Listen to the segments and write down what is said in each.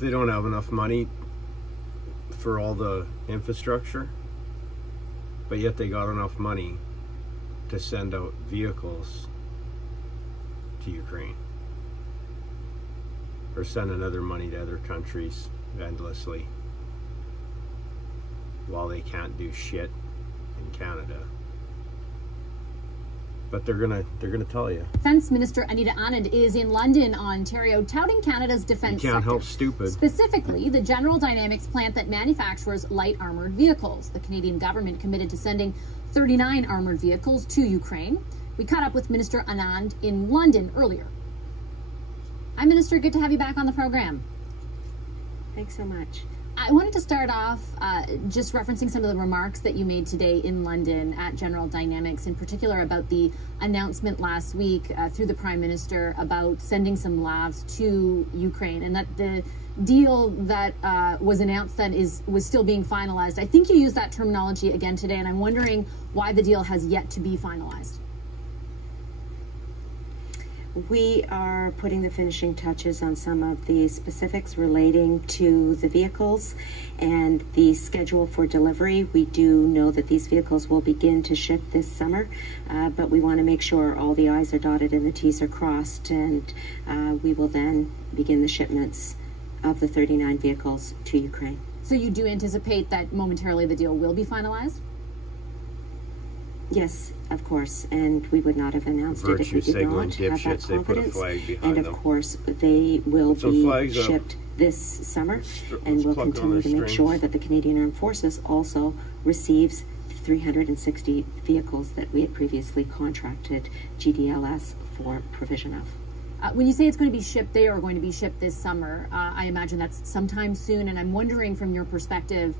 if they don't have enough money for all the infrastructure, but yet they got enough money to send out vehicles to Ukraine, or send another money to other countries endlessly, while they can't do shit in Canada. But they're gonna tell you. Defense Minister Anita Anand is in London, Ontario, touting Canada's defense You can't sector. help stupid. Specifically, the General Dynamics plant that manufactures light armored vehicles. The Canadian government committed to sending 39 armored vehicles to Ukraine. We caught up with Minister Anand in London earlier. Hi, Minister. Good to have you back on the program. Thanks so much. I wanted to start off just referencing some of the remarks that you made today in London at General Dynamics, in particular about the announcement last week through the Prime Minister about sending some LAVs to Ukraine, and that the deal that was announced then was still being finalized. I think you used that terminology again today, and I'm wondering why the deal has yet to be finalized. We are putting the finishing touches on some of the specifics relating to the vehicles and the schedule for delivery. We do know that these vehicles will begin to ship this summer, but we want to make sure all the I's are dotted and the T's are crossed, and we will then begin the shipments of the 39 vehicles to Ukraine. So you do anticipate that momentarily the deal will be finalized? Yes, of course, and we would not have announced it if we did not have that confidence. And of course, they will be shipped this summer, and we'll continue to make sure that the Canadian Armed Forces also receives 360 vehicles that we had previously contracted GDLS for provision of. When you say it's going to be shipped, they are going to be shipped this summer. I imagine that's sometime soon, and I'm wondering from your perspective,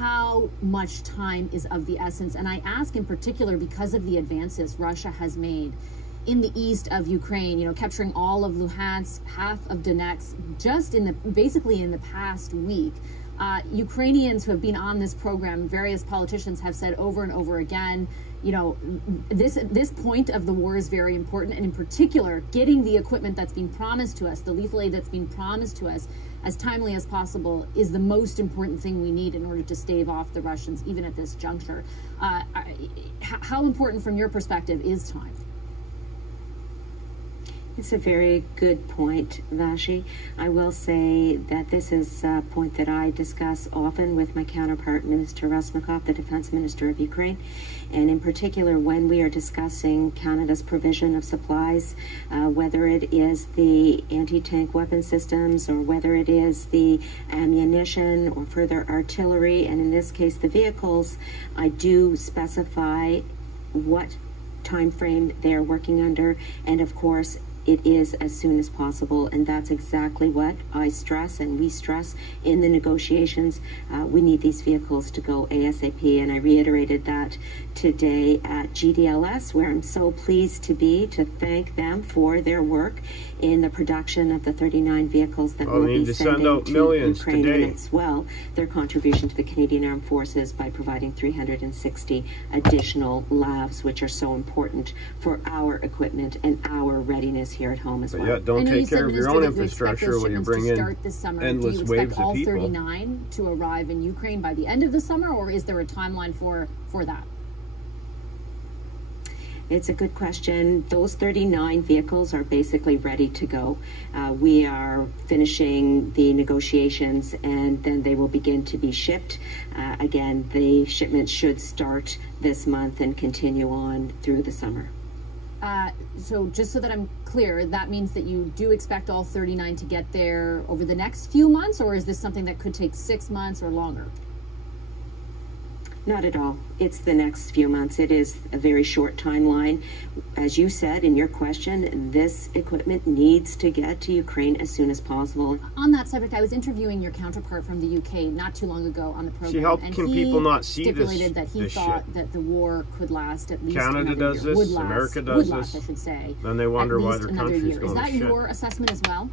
how much time is of the essence? And I ask in particular because of the advances Russia has made in the east of Ukraine, you know, capturing all of Luhansk, half of Donetsk, just basically in the past week. Ukrainians who have been on this program, various politicians have said over and over again, you know, this point of the war is very important, and in particular, getting the equipment that's been promised to us, the lethal aid that's been promised to us, as timely as possible is the most important thing we need in order to stave off the Russians, even at this juncture. How important, from your perspective, is time? It's a very good point, Vashi. I will say that this is a point that I discuss often with my counterpart, Minister Razumkov, the Defense Minister of Ukraine, and in particular when we are discussing Canada's provision of supplies, whether it is the anti-tank weapon systems or whether it is the ammunition or further artillery, and in this case the vehicles, I do specify what time frame they are working under, and of course it is as soon as possible, and that's exactly what I stress and we stress in the negotiations. We need these vehicles to go ASAP, and I reiterated that today at GDLS, where I'm so pleased to thank them for their work in the production of the 39 vehicles that will be sending to Ukraine today, as well their contribution to the Canadian Armed Forces by providing 360 additional LAVs, which are so important for our equipment and our readiness here at home as well. Yeah, don't take care of your own infrastructure when you bring in endless waves of people. Do you expect all 39 to arrive in Ukraine by the end of the summer, or is there a timeline for that? It's a good question. Those 39 vehicles are basically ready to go. We are finishing the negotiations, and then they will begin to be shipped. Again, the shipments should start this month and continue on through the summer. So just so that I'm clear, that means that you do expect all 39 to get there over the next few months, or is this something that could take 6 months or longer? Not at all. It's the next few months. It is a very short timeline. As you said in your question, this equipment needs to get to Ukraine as soon as possible. On that subject, I was interviewing your counterpart from the UK not too long ago on the program. See, how can people not see stipulated this, that he thought that the war could last at least Canada another does year. this, America does last, this. I should say. Then they wonder why their country's going to shit. Is that your assessment as well?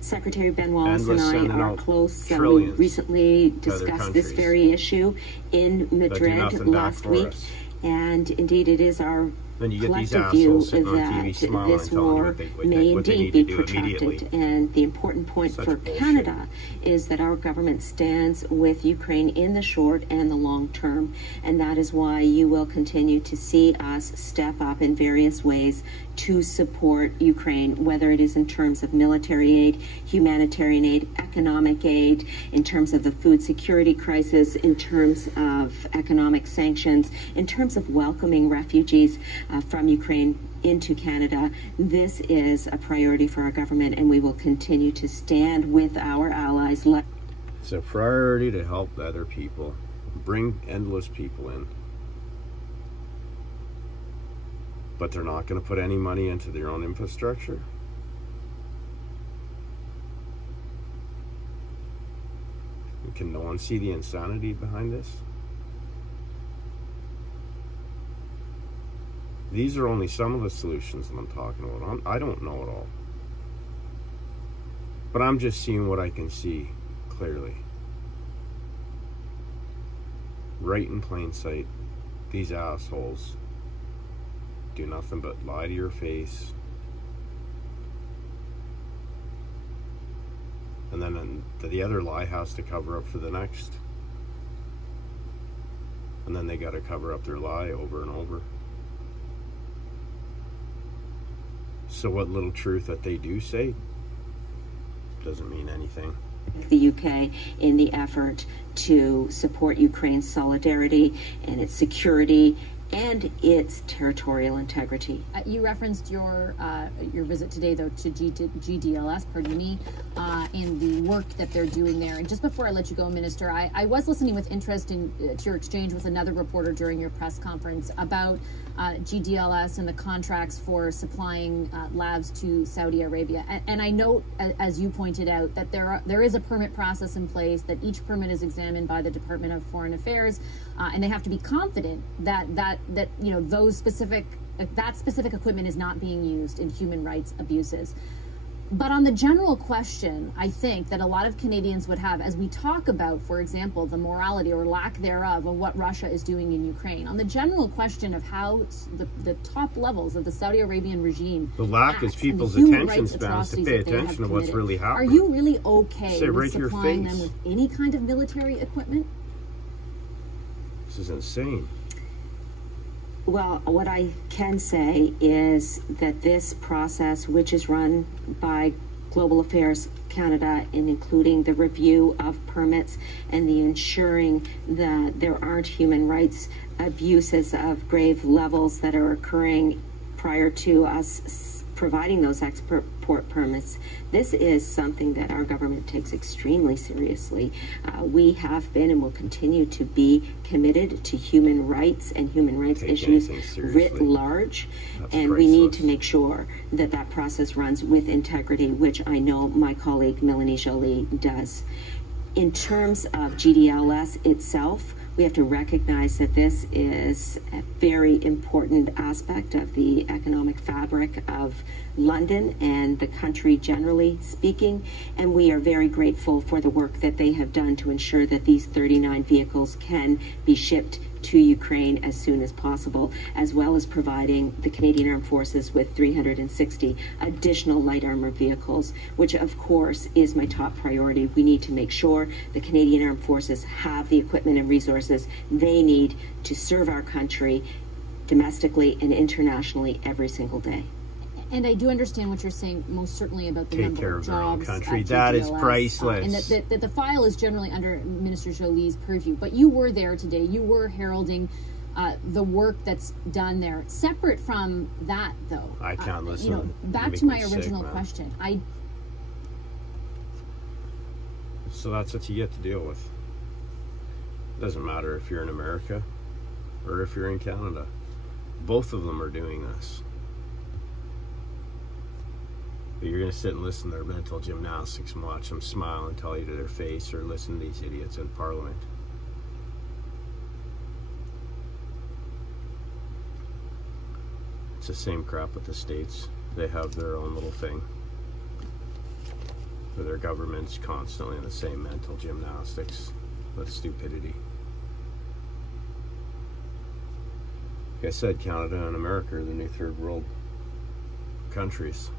Secretary Ben Wallace and I are close. We recently discussed this very issue in Madrid last week. And indeed, it is our Then you get these collective view assholes sitting on that TV smiling this and telling you war what they may what they indeed need be to do protracted. immediately. And the important point Such for bullshit. Canada is that our government stands with Ukraine in the short and the long term, and that is why you will continue to see us step up in various ways to support Ukraine, whether it is in terms of military aid, humanitarian aid, economic aid, in terms of the food security crisis, in terms of economic sanctions, in terms of welcoming refugees from Ukraine into Canada. This is a priority for our government, and we will continue to stand with our allies. It's a priority to help other people, bring endless people in. But they're not going to put any money into their own infrastructure. Can no one see the insanity behind this? These are only some of the solutions that I'm talking about. I don't know it all. But I'm just seeing what I can see clearly. Right in plain sight, these assholes do nothing but lie to your face. And then the other lie has to cover up for the next. And then they got to cover up their lie over and over. So what little truth that they do say doesn't mean anything. The UK in the effort to support Ukraine's solidarity and its security and its territorial integrity. You referenced your visit today, though, to GDLS, pardon me, and the work that they're doing there. And just before I let you go, Minister, I was listening with interest to your exchange with another reporter during your press conference about GDLS and the contracts for supplying labs to Saudi Arabia. And I note, as you pointed out, that there is a permit process in place, that each permit is examined by the Department of Foreign Affairs, and they have to be confident that you know that specific equipment is not being used in human rights abuses. But on the general question, I think that a lot of Canadians would have, as we talk about, for example, the morality or lack thereof of what Russia is doing in Ukraine, on the general question of how the top levels of the Saudi Arabian regime, the lack is people's attention spans to pay attention to what's really happening. Are you really okay Say with right to your supplying them face. with any kind of military equipment? This is insane. Well, what I can say is that this process, which is run by Global Affairs Canada, and including the review of permits and the ensuring that there aren't human rights abuses of grave levels that are occurring prior to us providing those export permits, this is something that our government takes extremely seriously. We have been and will continue to be committed to human rights and human rights issues writ large. And we need to make sure that that process runs with integrity, which I know my colleague Melanie Joly does. In terms of GDLS itself, we have to recognize that this is a very important aspect of the economic fabric of London and the country generally speaking, and we are very grateful for the work that they have done to ensure that these 39 vehicles can be shipped to Ukraine as soon as possible, as well as providing the Canadian Armed Forces with 360 additional light armored vehicles, which of course is my top priority. We need to make sure the Canadian Armed Forces have the equipment and resources they need to serve our country domestically and internationally every single day. And I do understand what you're saying, most certainly about the number of jobs country. at That is GDLS, priceless. and that the file is generally under Minister Joly's purview. But you were there today. You were heralding the work that's done there. Separate from that, though, I can't listen. You know, back to my original question. So that's what you get to deal with. It doesn't matter if you're in America or if you're in Canada. Both of them are doing this. But you're going to sit and listen to their mental gymnastics and watch them smile and tell you to their face, or listen to these idiots in Parliament. It's the same crap with the states. They have their own little thing. Where their government's constantly in the same mental gymnastics with stupidity. I said, Canada and America are the new third world countries.